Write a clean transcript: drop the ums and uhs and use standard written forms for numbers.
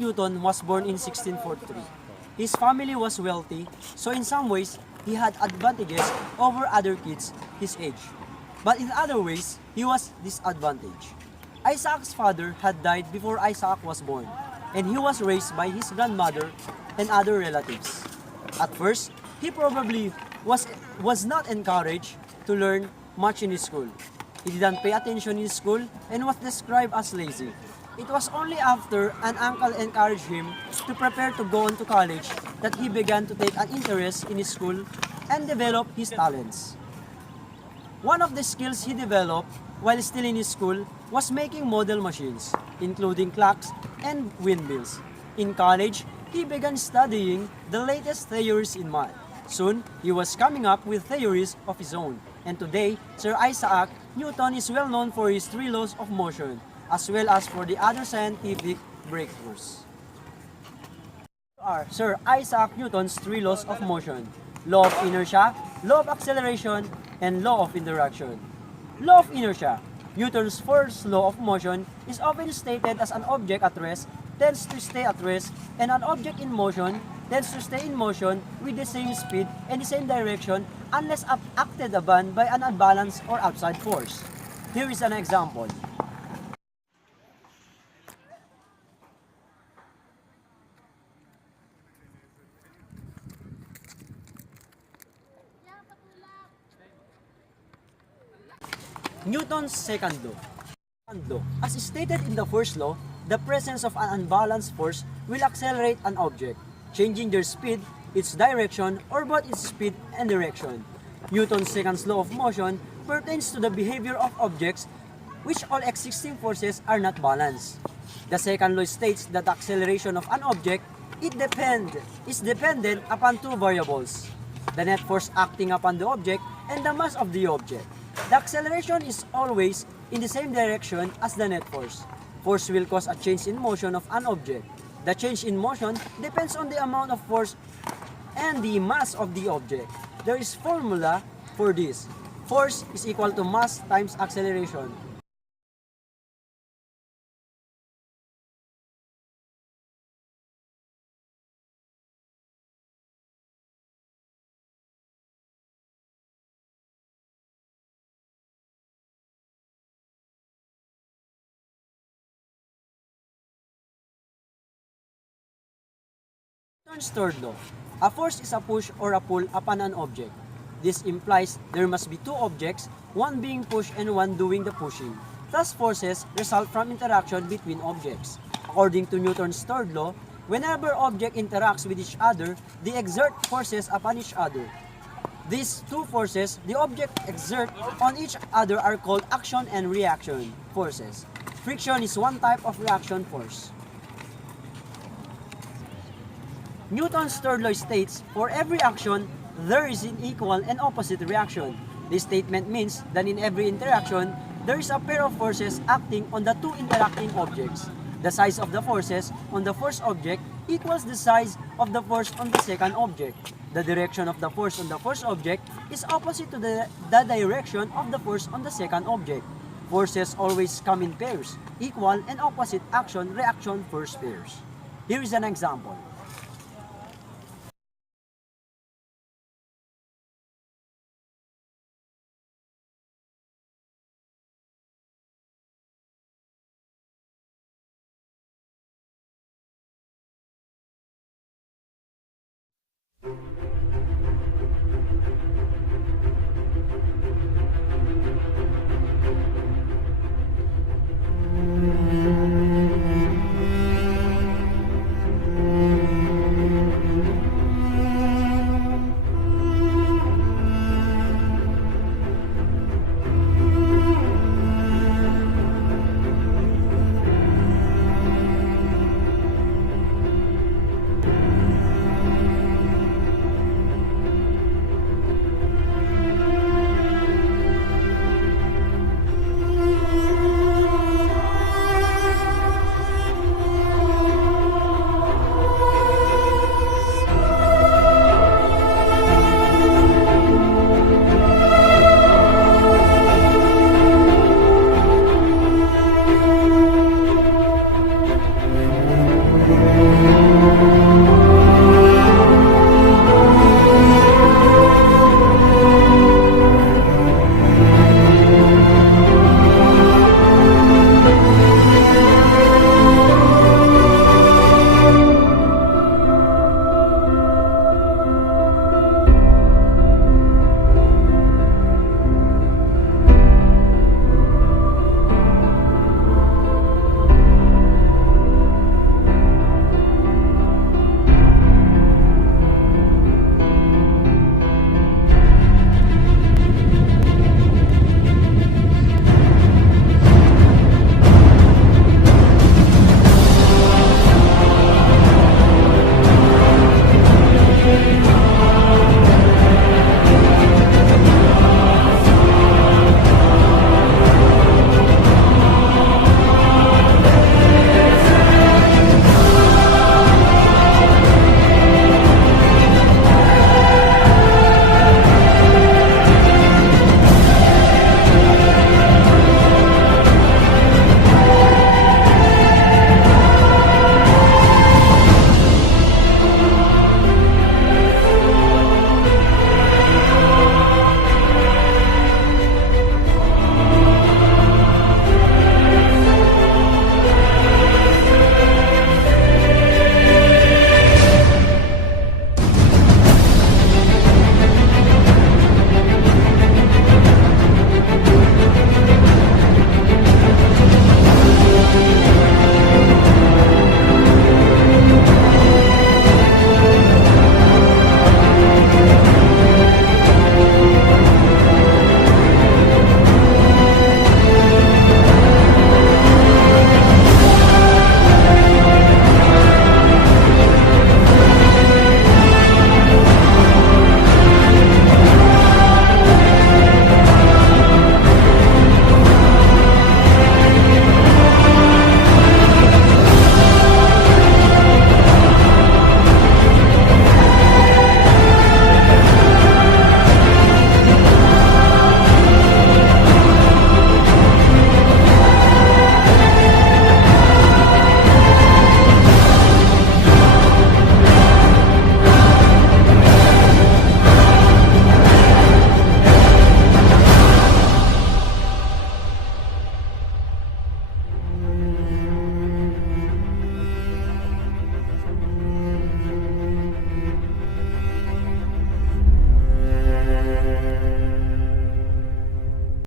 Newton was born in 1643. His family was wealthy, so in some ways, he had advantages over other kids his age. But in other ways, he was disadvantaged. Isaac's father had died before Isaac was born, and he was raised by his grandmother and other relatives. At first, he probably was not encouraged to learn much in his school. He didn't pay attention in school and was described as lazy. It was only after an uncle encouraged him to prepare to go on to college that he began to take an interest in his school and develop his talents. One of the skills he developed while still in his school was making model machines, including clocks and windmills. In college, he began studying the latest theories in math. Soon, he was coming up with theories of his own. And today, Sir Isaac Newton is well known for his three laws of motion, as well as for the other scientific breakthroughs. Are Sir Isaac Newton's three laws of motion: law of inertia, law of acceleration, and law of interaction. Law of inertia. Newton's first law of motion is often stated as an object at rest tends to stay at rest, and an object in motion tends to stay in motion with the same speed and the same direction unless acted upon by an unbalanced or outside force. Here is an example. Newton's second law. As stated in the first law, the presence of an unbalanced force will accelerate an object, changing their speed, its direction, or both its speed and direction. Newton's second law of motion pertains to the behavior of objects which all existing forces are not balanced. The second law states that the acceleration of an object is dependent upon two variables: the net force acting upon the object and the mass of the object. The acceleration is always in the same direction as the net force. Force will cause a change in motion of an object. The change in motion depends on the amount of force and the mass of the object. There is formula for this. Force is equal to mass times acceleration. Newton's third law. A force is a push or a pull upon an object. This implies there must be two objects, one being pushed and one doing the pushing. Thus, forces result from interaction between objects. According to Newton's third law, whenever objects interacts with each other, they exert forces upon each other. These two forces the object exert on each other are called action and reaction forces. Friction is one type of reaction force. Newton's third law states, for every action, there is an equal and opposite reaction. This statement means that in every interaction, there is a pair of forces acting on the two interacting objects. The size of the forces on the first object equals the size of the force on the second object. The direction of the force on the first object is opposite to the direction of the force on the second object. Forces always come in pairs, equal and opposite action-reaction force pairs. Here is an example.